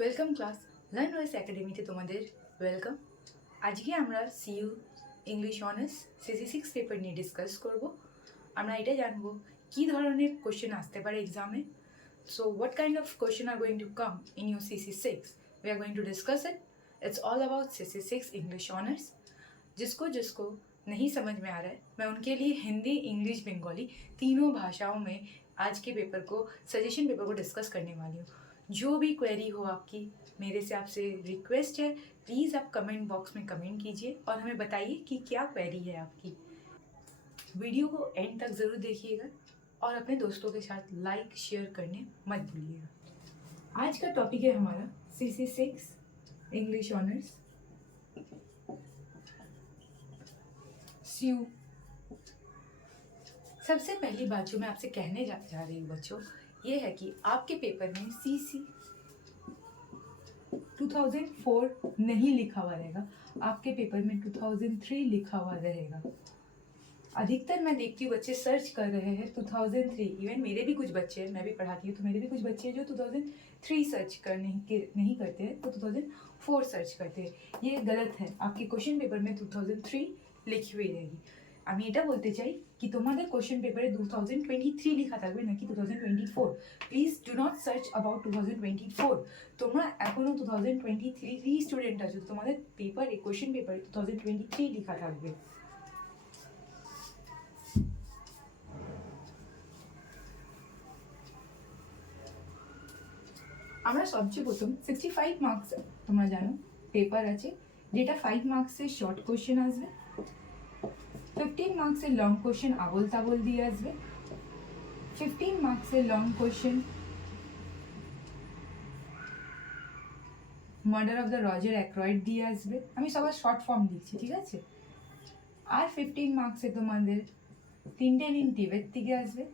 Welcome class learn ওয়েস একাডেমিতে তোমাদের welcome. আজকে আমরা CU English honours CC 6 paper নিয়ে ডিসকাস করব। আমরা এটা জানবো কী ধরনের কোশ্চেন আসতে পারে এক্সামে। So what kind of question are going to come in your CC6 we are going to discuss it. It's all about CC6 English honours. जिसको जिसको नहीं समझ में आ रहा है, मैं उनके लिए हिंदी, इंग्लिश, बंगाली तीनों भाषाओं में आज के पेपर को सजेशन पेपर को डिस्कस करने वाली हूँ। जो भी क्वेरी हो आपकी, मेरे से आपसे रिक्वेस्ट है, प्लीज़ आप कमेंट बॉक्स में कमेंट कीजिए और हमें बताइए कि क्या क्वेरी है आपकी। वीडियो को एंड तक ज़रूर देखिएगा और अपने दोस्तों के साथ लाइक शेयर करने मत भूलिएगा। आज का टॉपिक है हमारा CC6 इंग्लिश ऑनर्स सीयू। सबसे पहली बात जो मैं आपसे कहने जा रही हूँ बच्चों, ये है कि आपके पेपर में CC 2004 नहीं लिखा हुआ रहेगा, आपके पेपर में 2003 लिखा हुआ रहेगा। अधिकतर मैं देखती हूँ बच्चे सर्च कर रहे हैं 2003। इवन मेरे भी कुछ बच्चे हैं, मैं भी पढ़ाती हूँ तो मेरे भी कुछ बच्चे हैं जो 2003 सर्च नहीं करते हैं, तो 2004 सर्च करते हैं। ये गलत है। आपके क्वेश्चन पेपर में 2003 लिखी हुई रहेगी। আমি এটা বলতে চাই কি তোমাদের কোশ্চেন পেপারে 2023 লেখা থাকবে নাকি 2024। Please do not search about 2024। তোমরা এখনো 2023 স্টুডেন্ট আছো, তোমাদের পেপারে কোশ্চেন পেপারে 2023 লেখা থাকবে। আমরা সবচেয়ে প্রথম 65 মার্কস তোমরা জানো পেপার আছে, যেটা 5 মার্কসের শর্ট কোশ্চেন আসবে, 15 মার্কসের লং কোশ্চেন আবল তাবল দিয়ে আসবে, 15 মার্কসের long question murder of the Roger Ackroyd দিয়ে আসবে। আমি সবার শর্ট ফর্ম দিচ্ছি, ঠিক আছে। আর 15 মার্কসে তোমাদের টিন্টেন ইন টিবেট থেকে আসবে।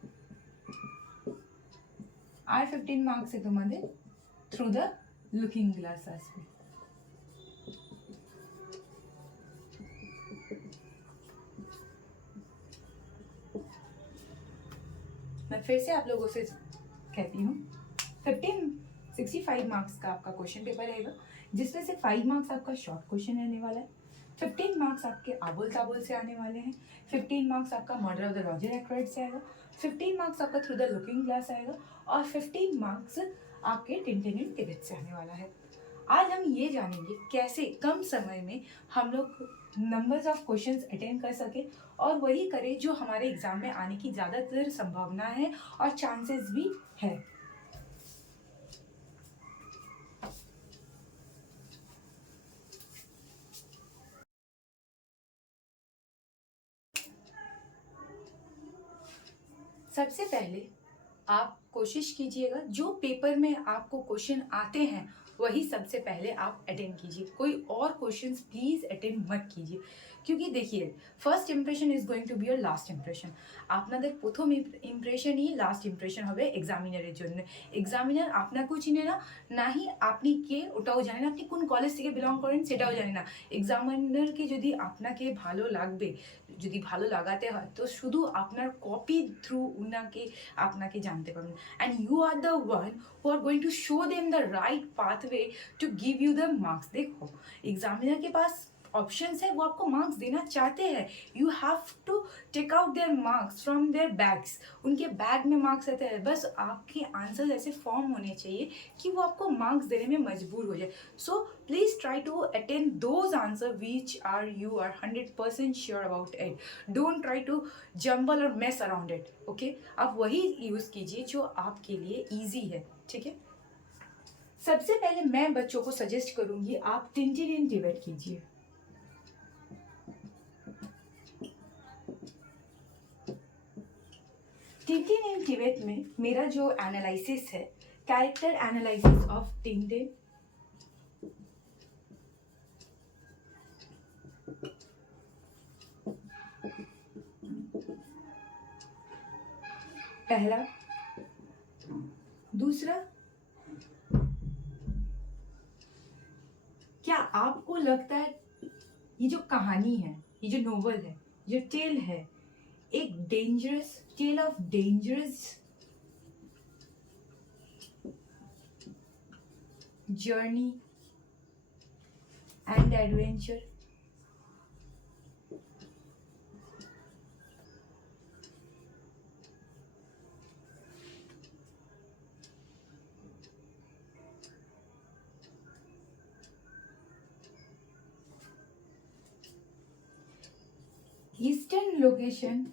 আর 15 মার্কসে তোমাদের থ্রু দ্য লুকিং গ্লাস আসবে। मैं फिर से आप लोगों से कहती हूँ 65 मार्क्स का आपका क्वेश्चन पेपर रहेगा, जिसमें से 5 मार्क्स आपका शॉर्ट क्वेश्चन रहने वाला है, 15 मार्क्स आपके आबोल ताबोल से आने वाले हैं, 15 मार्क्स आपका मर्डर ऑफ द रॉजर एक्राइड से आएगा, 15 मार्क्स आपका थ्रू द लुकिंग ग्लास आएगा और 15 मार्क्स आपके टिंटिन इन टिबेट से आने वाला है। आज हम ये जानेंगे कैसे कम समय में हम लोग नंबर्स ऑफ क्वेश्चंस अटेंड कर सके और वही करें जो हमारे एग्जाम में आने की ज़्यादातर संभावना है और चांसेस भी है। सबसे पहले आप कोशिश कीजिएगा जो पेपर में आपको क्वेश्चन आते हैं वही सबसे पहले आप अटेंड कीजिए, कोई और क्वेश्चंस प्लीज़ अटेंड मत कीजिए। क्योंकि देखिए first impression is going to B your last impression. আপনাদের প্রথম ইমপ্রেশনই লাস্ট ইমপ্রেশন হবে এক্সামিনারের জন্য। এক্সামিনার আপনাকেও চিনে না, না হি আপনি কে ওটাও জানেন না, আপনি কোন কলেজ থেকে বিলং করেন সেটাও জানেন না। এক্সামিনারকে যদি আপনাকে ভালো লাগবে, যদি ভালো লাগাতে হয় তো শুধু আপনার কপি থ্রু উনাকে আপনাকে জানতে পারবেন। And you are the one who are going to show them the right pathway to give you the marks. देखो एग्जामिनर के पास ऑप्शंस है, वो आपको मार्क्स देना चाहते हैं। You have to take out their marks from their bags. उनके बैग में मार्क्स रहते हैं, बस आपके आंसर्स ऐसे फॉर्म होने चाहिए कि वो आपको मार्क्स देने में मजबूर हो जाए। So please try to attend those answer which are you are 100% sure about it. Don't try to jumble और मेस अराउंड इट। ओके, आप वही यूज़ कीजिए जो आपके लिए ईजी है, ठीक है। सबसे पहले मैं बच्चों को सजेस्ट करूंगी आप टिंटिन इन टिबेट कीजिए। टिंटिन इन टिबेट में मेरा जो एनालिसिस है, कैरेक्टर एनालिसिस ऑफ टिंटिन, पहला, दूसरा, क्या आपको लगता है ये जो कहानी है, ये जो नोवेल है, ये टेल है, एक dangerous tale of dangerous journey and adventure. Eastern location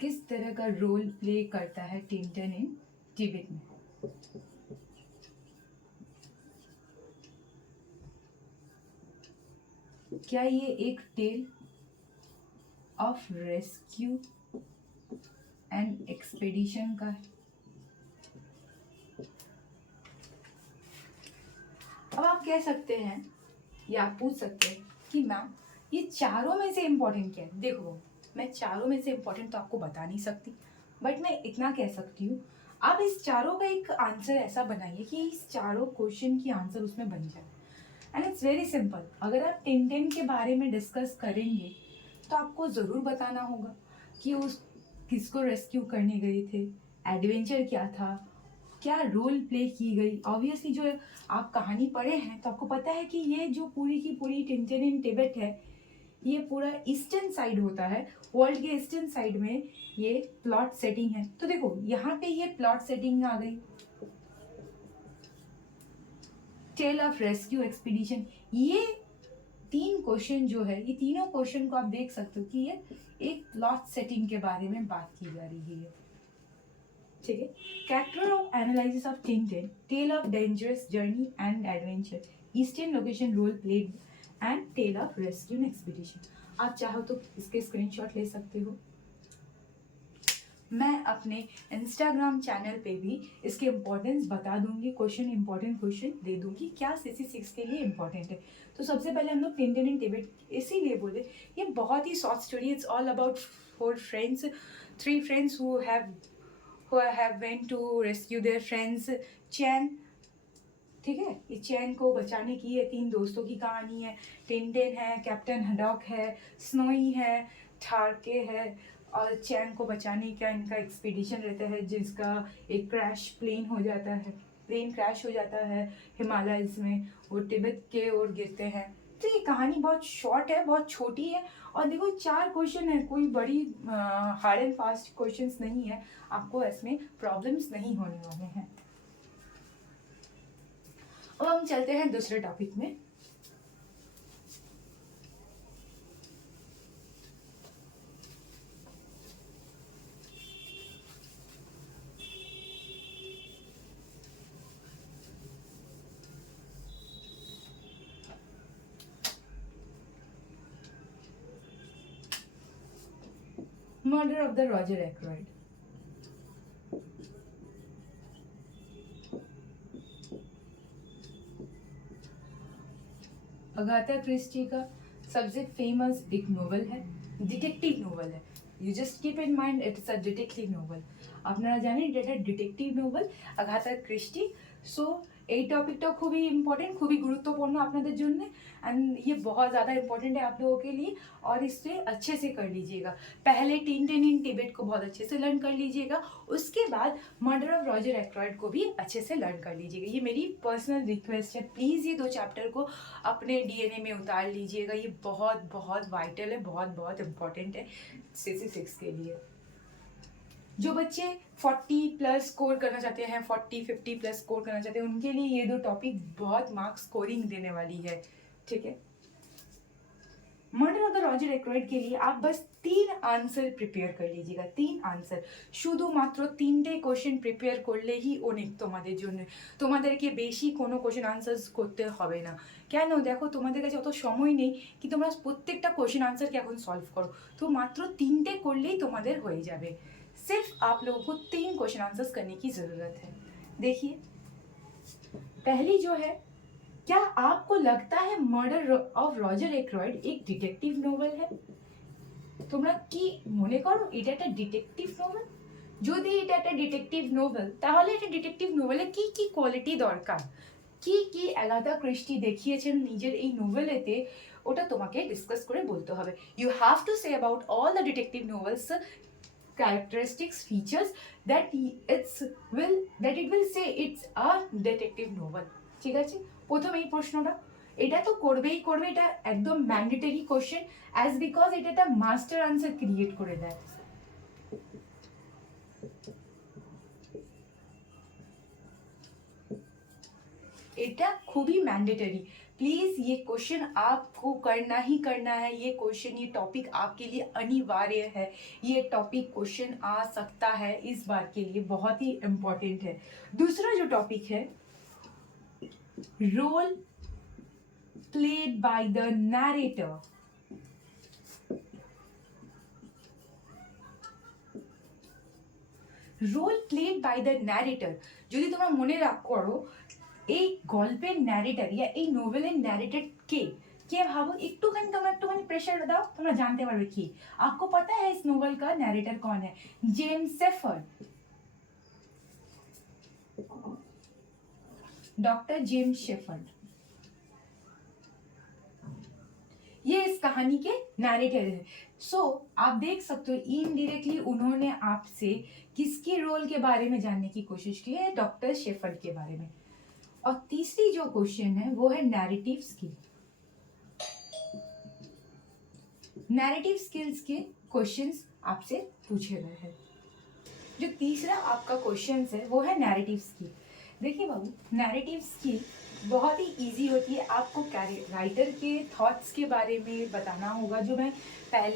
किस तरह का रोल प्ले करता है टिंटन इन तिब्बत में? क्या ये एक tale of rescue and expedition का है? अब आप कह सकते हैं या आप पूछ सकते हैं कि मैम ये चारों में से इम्पोर्टेंट क्या है? देखो, मैं चारों में से इम्पोर्टेंट तो आपको बता नहीं सकती, बट मैं इतना कह सकती हूँ, आप इस चारों का एक आंसर ऐसा बनाइए कि इस चारों क्वेश्चन की आंसर उसमें बन जाए। And it's very simple. अगर आप टिंटिन के बारे में डिस्कस करेंगे तो आपको ज़रूर बताना होगा कि उस किसको रेस्क्यू करने गए थे, एडवेंचर क्या था, क्या रोल प्ले की गई। ऑब्वियसली जो आप कहानी पढ़े हैं तो आपको पता है कि ये जो पूरी की पूरी टिंटिन इन तिब्बत है, ये पूरा ईस्टर्न साइड होता है, वर्ल्ड के ईस्टर्न साइड में ये प्लॉट सेटिंग है। तो देखो यहाँ पे ये प्लॉट सेटिंग आ गई, टेल ऑफ रेस्क्यू एक्सपीडिशन। ये तीन क्वेश्चन जो है, ये तीनों क्वेश्चन को आप देख सकते हो कि ये एक प्लॉट सेटिंग के बारे में बात की जा रही है। ठीक है, character of analysis of Tintin, tale of dangerous journey and adventure, eastern location role played and tale of rescue and expedition. आप चाहो तो इसके स्क्रीनशॉट ले सकते हो। मैं अपने इंस्टाग्राम चैनल पे भी इसके इम्पोर्टेंस बता दूंगी, इंपॉर्टेंट क्वेश्चन दे दूंगी क्या CC6 के लिए इम्पोर्टेंट है। तो सबसे पहले हम लोग टिंटिन इन तिब्बत इसीलिए बोले, ये बहुत ही short story. It's all about 3 friends who have went to rescue their friends चैन। ठीक है, इस चैन को बचाने की ये 3 दोस्तों की कहानी है। टिंटिन है, कैप्टन हडॉक है, स्नोई है, थारके है, और चैन को बचाने का इनका एक्सपीडिशन रहता है, जिसका एक प्लेन क्रैश हो जाता है हिमालयस में, वो तिब्बत के ओर गिरते हैं। तो ये कहानी बहुत शॉर्ट है, बहुत छोटी है, और देखो 4 क्वेश्चन है, कोई बड़ी हार्ड एंड फास्ट क्वेश्चंस नहीं है, आपको इसमें प्रॉब्लम्स नहीं होने वाले हैं। अब हम चलते हैं दूसरे टॉपिक में। Murder of the Roger Ackroyd. Agatha Christie का सबसे फेमस एक नोवेल है, डिटेक्टिव नोवेल है। You just keep in mind it's a detective novel. আপনারা জানেন এটা একটা detective novel Agatha Christie. So এই টপিকটা খুবই ইম্পর্টেंट, খুবই গুরুত্বপূর্ণ আপনাদের জন্য, एंड ये बहुत ज़्यादा इम्पोर्टेंट है आप लोगों के लिए, और इससे अच्छे से कर लीजिएगा। पहले टिंटिन इन तिब्बत को बहुत अच्छे से लर्न कर लीजिएगा, उसके बाद मर्डर ऑफ रॉजर एक्रोइड को भी अच्छे से लर्न कर लीजिएगा। ये मेरी पर्सनल रिक्वेस्ट है, प्लीज़ ये 2 चैप्टर को अपने DNA में उतार लीजिएगा। ये बहुत बहुत वाइटल है, बहुत बहुत इम्पोर्टेंट है CC6 के लिए। जो बच्चे 40+ स्कोर करना चाहते हैं, 40-50+ स्कोर करना चाहते हैं, उनके लिए ये 2 टॉपिक बहुत मार्क्स स्कोरिंग देने वाली है। ठीक है, मर्डर ऑफ द रॉजर एक्रोइड के लिए आप बस 3 आंसर प्रिपेयर कर लीजिएगा। 3 आंसर, শুধুমাত্র 3টে কোশ্চেন প্রিপেয়ার করলেই অনেক তোমাদের জন্য। তোমাদেরকে বেশি কোনো কোশ্চেন আনসার্স করতে হবে না। কেন, দেখো তোমাদের কাছে অত সময় নেই कि তোমরা প্রত্যেকটা কোশ্চেন আনসারকে এখন সলভ করো, তো মাত্র 3টে করলেই তোমাদের হয়ে যাবে। सिर्फ आप लोगों को 3 क्वेश्चन आंसर्स करने की ज़रूरत है। देखिए, पहली जो है, क्या आपको लगता है मर्डर ऑफ रॉजर एक्रोइड एक डिटेक्टिव नोवेल है? তোমরা কি মনে করো এটা একটা ডিটেকটিভ নোভেল? যদি এটা একটা ডিটেকটিভ নোভেল, তাহলে এটা ডিটেকটিভ নোভেলে কি কি কোয়ালিটি দরকার, কি কি অ্যাগাথা ক্রিস্টি দেখিয়েছেন নিজের এই নোভেলেতে, ওটা তোমাকে ডিসকাস করে বলতে হবে। You have to say about all the detective novels characteristics, features that it will say it's a detective novel. ঠিক আছে, প্রথম এই প্রশ্নটা এটা তো করবেই করবে, এটা একদম ম্যান্ডেটরি কোশ্চেন, অ্যাজ বিকজ এটা একটা মাস্টার আনসার ক্রিয়েট করে দেয়। এটা খুবই मैंडेटरी। प्लीज ये क्वेश्चन आपको करना ही करना है, ये क्वेश्चन, ये टॉपिक आपके लिए अनिवार्य है, ये टॉपिक क्वेश्चन आ सकता है इस बार के लिए, बहुत ही इम्पोर्टेंट है। दूसरा जो टॉपिक है, role played by the narrator. Role played by the narrator, যদি তোমরা মনে করো এই গল্পের ন্যারেটর या এই নোভেলের ন্যারেটর কে কে ভাবো, একটুখানি প্রেশার দাও, তোমরা জানতে পারবে কি। आपको पता है इस नोवेल का नैरेटर कौन है? James shepherd, doctor James shepherd, ये इस कहानी के नैरेटर है। सो आप देख सकते हो इनडायरेक्टली उन्होंने आपसे किसके रोल के बारे में जानने की कोशिश की है? डॉक्टर शेफर्ड के बारे में। और तीसरी जो क्वेश्चन है वो है नैरेटिव स्किल। नैरेटिव स्किल्स के क्वेश्चंस आपसे पूछे गए हैं। जो तीसरा आपका क्वेश्चन है वो है नैरेटिव स्किल। देखिए बाबू, नैरेटिव स्किल बहुत ही इजी होती है। आपको राइटर के थॉट्स के बारे में बताना होगा, जो मैं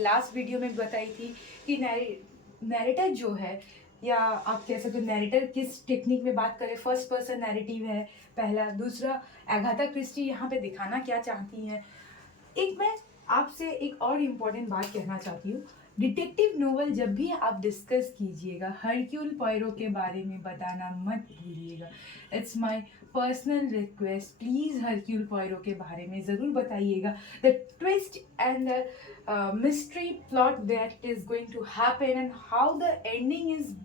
लास्ट वीडियो में बताई थी कि नैरेटर जो है, या आप कह सकते हो नैरेटर किस टेक्निक में बात करें। फर्स्ट पर्सन नैरेटिव है पहला, दूसरा एगाथा क्रिस्टी यहाँ पे दिखाना क्या चाहती हैं। एक मैं आपसे एक और इम्पोर्टेंट बात कहना चाहती हूँ, डिटेक्टिव नोवेल जब भी आप डिस्कस कीजिएगा, हरक्यूल पॉयरो के बारे में बताना मत भूलिएगा। It's my personal request, please Hercule Poirot के बारे में ज़रूर बताइएगा। The twist and the mystery plot that is going to happen and how the ending is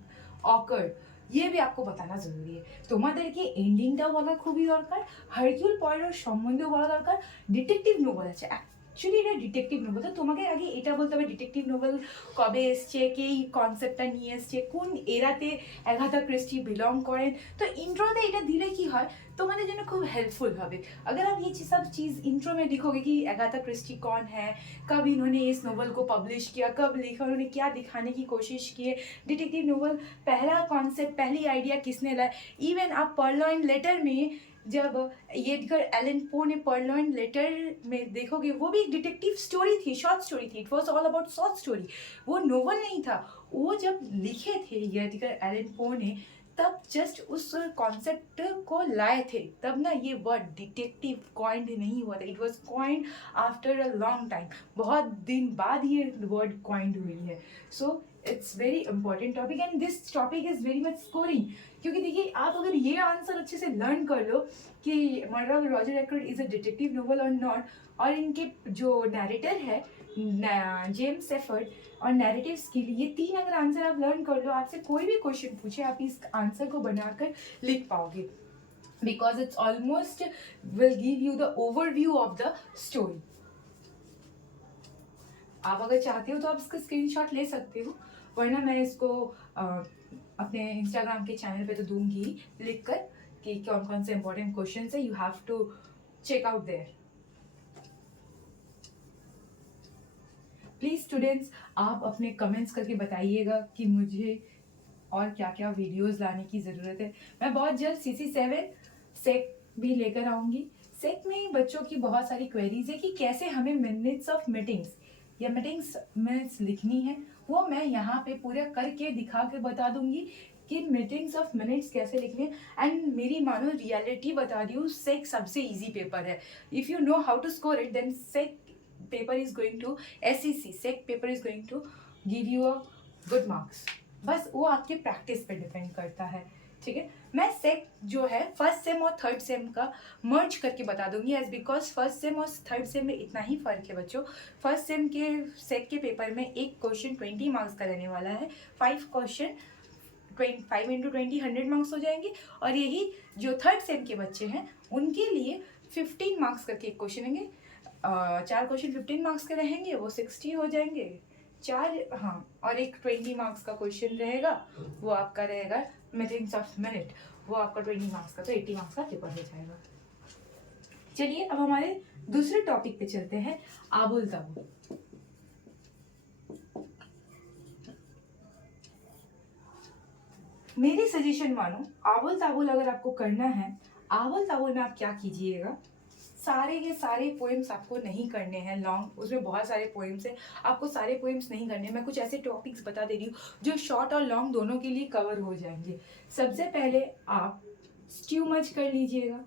occurred, ये भी आपको बताना जरूरी है। তোমাদেরকে এন্ডিংটাও বলা খুবই দরকার, হারকিউল পয়েরোর সম্বন্ধেও বলা দরকার। ডিটেকটিভ নোভেল আছে, অ্যাকচুয়ালি এটা ডিটেকটিভ নোভেল, তো তোমাকে আগে এটা বলতে হবে ডিটেকটিভ নোভেল কবে এসছে, কে এই কনসেপ্টটা নিয়ে এসছে, কোন এরাতে অ্যাগাথা ক্রিস্টি বিলং করেন। তো ইন্ট্রোতে এটা দিলে কি হয়, तुम्हारे जন্য खूब हेल्पफुल হবে। अगर आप ये सब चीज़ इंट्रो में लिखोगे कि एगाथा क्रिस्टी कौन है, कब इन्होंने इस नोवेल को पब्लिश किया, कब लिखा, उन्होंने क्या दिखाने की कोशिश की है, डिटेक्टिव नोवेल पहला कॉन्सेप्ट, पहली आइडिया किसने लाया। इवन आप पर्लॉइन लेटर में जब एडगर एलन पो ने पर्लॉइन लेटर में देखोगे, वो भी एक डिटेक्टिव स्टोरी थी, शॉर्ट स्टोरी थी। It was all about short story, वो नोवेल नहीं था। वो जब लिखे थे एडगर एलन पो ने, तब जस्ट उस कॉन्सेप्ट को लाए थे, तब ना ये वर्ड डिटेक्टिव कॉइंड नहीं हुआ था। It was coined after a long time, बहुत दिन बाद ये वर्ड कॉइंड हुई है। So it's very important topic and this topic is very much scoring. क्योंकि देखिए, आप अगर ये आंसर अच्छे से लर्न कर लो कि murder of Roger Ackroyd is a detective novel और नॉट, और इनके जो नैरेटर है जेम्स शेफर्ड और नैरेटिव स्किल, ये तीन अगर आंसर आप लर्न कर लो, आपसे कोई भी क्वेश्चन पूछे आप इस आंसर को बनाकर लिख पाओगे, because it's almost will give you the overview of the story. आप अगर चाहते हो तो आप इसका स्क्रीनशॉट ले सकते हो, वरना मैं इसको अपने इंस्टाग्राम के चैनल पे तो दूंगी लिख कर कि कौन कौन से इंपॉर्टेंट क्वेश्चन है, you have to check out there. Please students, आप अपने कमेंट्स करके बताइएगा कि मुझे और क्या क्या वीडियोस लाने की ज़रूरत है। मैं बहुत जल्द CC7 सेक भी लेकर आऊँगी। सेक में बच्चों की बहुत सारी क्वेरीज है कि कैसे हमें मिनट्स ऑफ मीटिंग्स या मीटिंग्स मिनट्स लिखनी है, वो मैं यहाँ पे पूरा करके दिखा के बता दूंगी कि मीटिंग्स ऑफ मिनट्स कैसे लिखने हैं। एंड मेरी मानो रियलिटी बता रही हूँ, सेक सबसे ईजी पेपर है। If you know how to score it, then SEC paper is going to SEC, SEC paper is going to give you a good marks. बस वो आपके प्रैक्टिस पे डिपेंड करता है, ठीक है। मैं सेक जो है फर्स्ट सेम और थर्ड सेम का मर्ज करके बता दूंगी, एज बिकॉज फर्स्ट सेम और थर्ड सेम में इतना ही फ़र्क है बच्चों। फर्स्ट सेम के सेक के पेपर में एक क्वेश्चन 20 मार्क्स का रहने वाला है, 5 क्वेश्चन 5 × 20 100 मार्क्स हो जाएंगे। और यही जो थर्ड सेम के बच्चे हैं उनके लिए 15 मार्क्स करके एक क्वेश्चन होंगे, 4 क्वेश्चन 15 मार्क्स के रहेंगे, वो 60 हो जाएंगे। 4, हाँ, और एक 20 मार्क्स का क्वेश्चन रहेगा, वो आपका रहेगा मेथिंग्स ऑफ मिनट, वो आपका 20 मार्क्स का, तो 80 मार्क्स का पेपर हो जाएगा। चलिए अब हमारे दूसरे टॉपिक पे चलते हैं, आबुल ताबुल। मेरी सजेशन मानो, आबुल ताबुल अगर आपको करना है, आबुल ताबुल में आप क्या कीजिएगा, सारे के सारे पोएम्स आपको नहीं करने हैं लॉन्ग, उसमें बहुत सारे पोएम्स हैं, आपको सारे पोएम्स नहीं करने। मैं कुछ ऐसे टॉपिक्स बता दे रही हूँ जो शॉर्ट और लॉन्ग दोनों के लिए कवर हो जाएंगे। सबसे पहले आप स्ट्यू मच कर लीजिएगा,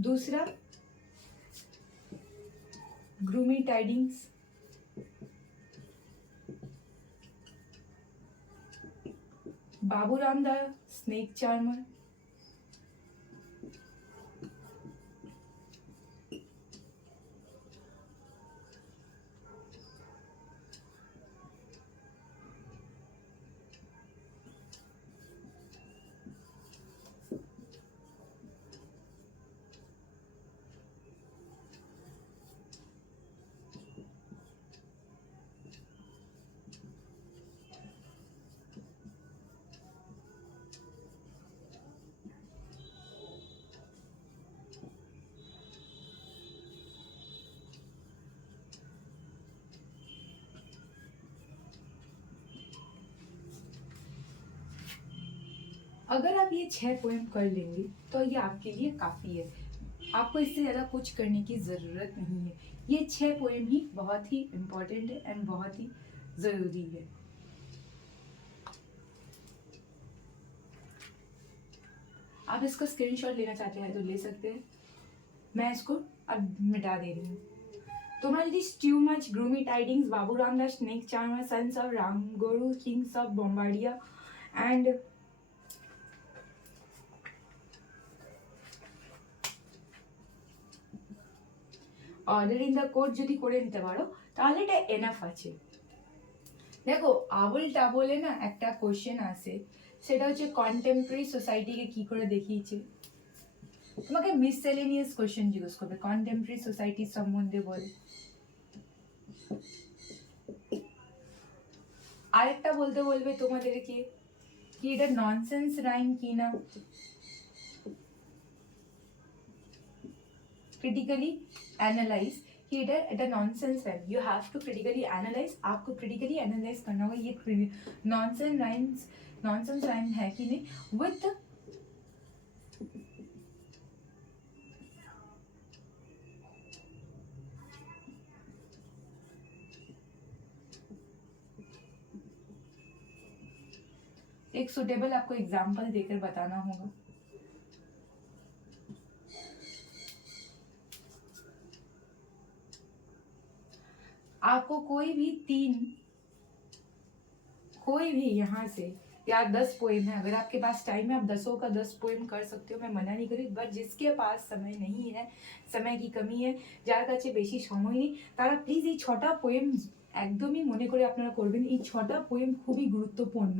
दूसरा gloomy tidings, Baburam the snake charmer, अगर आप ये 6 पोएम कर लेंगे तो ये आपके लिए काफ़ी है, आपको इससे ज़्यादा कुछ करने की ज़रूरत नहीं है। ये 6 पोएम ही बहुत ही इम्पोर्टेंट है एंड बहुत ही ज़रूरी है। आप इसका स्क्रीनशॉट लेना चाहते हैं तो ले सकते हैं, मैं इसको अब मिटा दे रही हूँ। तुम्हारी list too much, gloomy tidings, Baburam the snake charmer, sons of Ramguru, kings of Bombardia and order in the court যদি করে নিতে পারো তাহলে এটা এনাফ আছে। দেখো আবুল টাবুলে না একটা কোশ্চেন আসে, সেটা হচ্ছে কন্টেম্পোরারি সোসাইটিকে কি করে দেখিয়েছে। তোমাকে মিসসেলেনিয়াস কোশ্চেন জিজ্ঞেস করবে, কন্টেম্পোরারি সোসাইটির সম্বন্ধে বলে। আরেকটা বলতে বলবে তোমাদেরকে কি এটা ননসেন্স রাইম কি না, क्रिटिकली एनालाइज कि এটা nonsense rhyme, you have to critically analyse, आपको क्रिटिकली एनालाइज करना होगा ये नॉनसेंस राइम है कि नहीं, विथ एक सुटेबल आपको एग्जाम्पल देकर बताना होगा। आपको कोई भी यहाँ से या 10 पोएम है, अगर आपके पास टाइम है आप 10 का 10 पोएम कर सकते हो, मैं मना नहीं करी, बट जिसके पास समय नहीं है, समय की कमी है, যার কাছে বেশি সময় নেই, তারা প্লিজ এই 6টা পোয়েম একদমই মনে করে আপনারা করবেন। এই 6টা পোয়েম খুবই গুরুত্বপূর্ণ।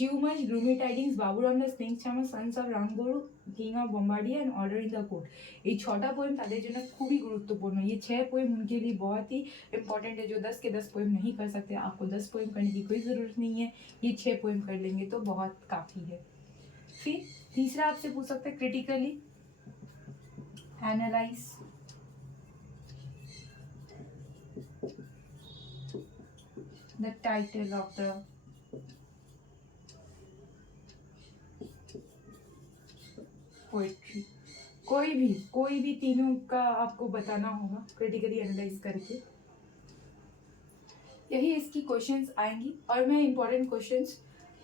Too much, gloomy tidings, Baburam the snake charmer, sons of Ramguru, king of Bombardia and order in the court. ये 6টা पोएम তাদের জন্য খুবই গুরুত্বপূর্ণ। ये 6 पोएम उनके लिए बहुत ही इंपॉर्टेंट है। जो 10 के 10 पोएम नहीं कर सकते, आपको 10 पोएम करने की कोई ज़रूरत नहीं है, ये 6 पोएम कर लेंगे तो बहुत काफ़ी है। फिर तीसरा आपसे पूछ सकते हैं critically analyse, the title of the poetry, कोई भी तीनों का आपको बताना होगा क्रिटिकली एनालाइज करके। यही इसकी क्वेश्चंस आएंगी और मैं इंपॉर्टेंट क्वेश्चंस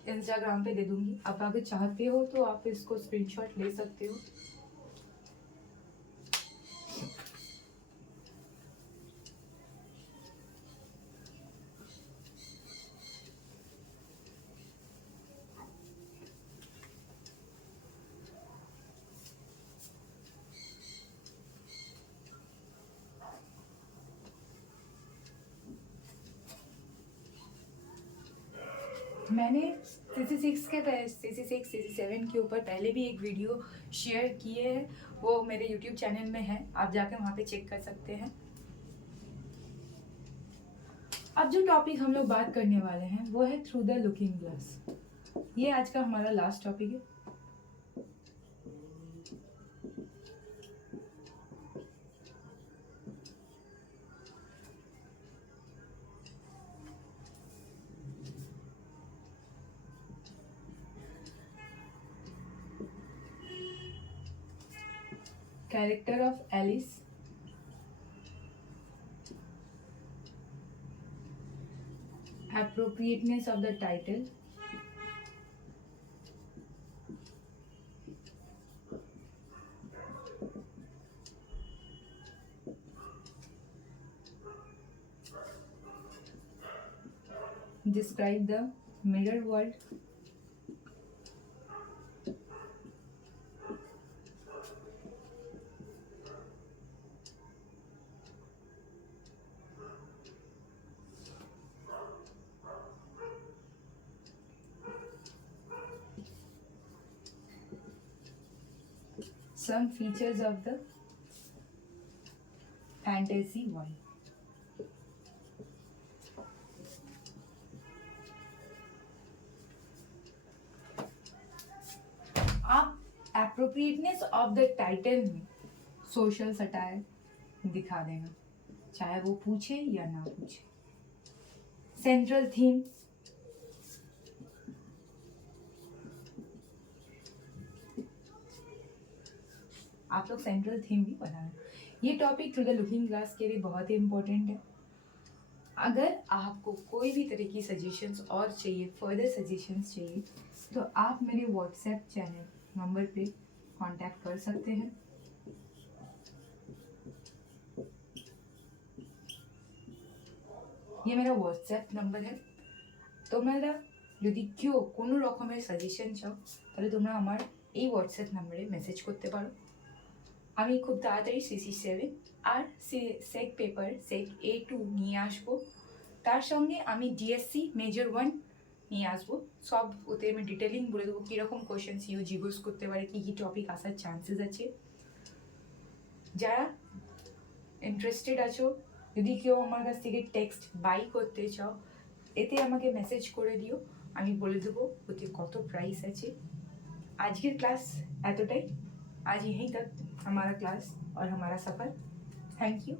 इंस्टाग्राम पे दे दूंगी, आप अगर चाहते हो तो आप इसको स्क्रीनशॉट ले सकते हो। मैंने CC6 के ऊपर पहले भी एक वीडियो शेयर किए हैं, वो मेरे यूट्यूब चैनल में है, आप जाकर वहाँ पे चेक कर सकते हैं। अब जो टॉपिक हम लोग बात करने वाले हैं वो है थ्रू द लुकिंग ग्लास। ये आज का हमारा लास्ट टॉपिक है। Character of Alice, appropriateness of the title, describe the mirror world, some features of the fantasy world. आप एप्रोप्रिएटनेस ऑफ द टाइटल में सोशल सटायर दिखा देना, चाहे वो पूछे या ना पूछे। सेंट्रल थीम, आप लोग सेंट्रल थीम भी बनाना। ये topic through the looking glass के लिए बहुत ही इम्पोर्टेंट है। अगर आपको कोई भी तरह की सजेशंस और चाहिए, फर्दर सजेशंस चाहिए, तो आप मेरे व्हाट्सएप चैनल नंबर पे कांटेक्ट कर सकते हैं। ये मेरा व्हाट्सएप नंबर है। তোমরা যদি কেউ কোনো রকমের সাজেশন চাও তাহলে তোমরা আমার এই হোয়াটসঅ্যাপ নাম্বারে মেসেজ করতে পারো। আমি খুব তাড়াতাড়ি CC7 আর সেক পেপার সেক A2 নিয়ে আসবো। তার সঙ্গে আমি DSC মেজর 1 নিয়ে আসবো। সব ওতে আমি ডিটেলিং বলে দেবো কীরকম কোয়েশ্চেন ইউ জিজ্ঞেস করতে পারে, কী কী টপিক আসার চান্সেস আছে। যারা ইন্টারেস্টেড আছো, যদি কেউ আমার কাছ থেকে টেক্সট বাই করতে চাও, এতে আমাকে মেসেজ করে দিও, আমি বলে দেবো ওতে কত প্রাইস আছে। আজকের ক্লাস এতটাই। आज यहीं तक हमारा क्लास और हमारा सफ़र। Thank you.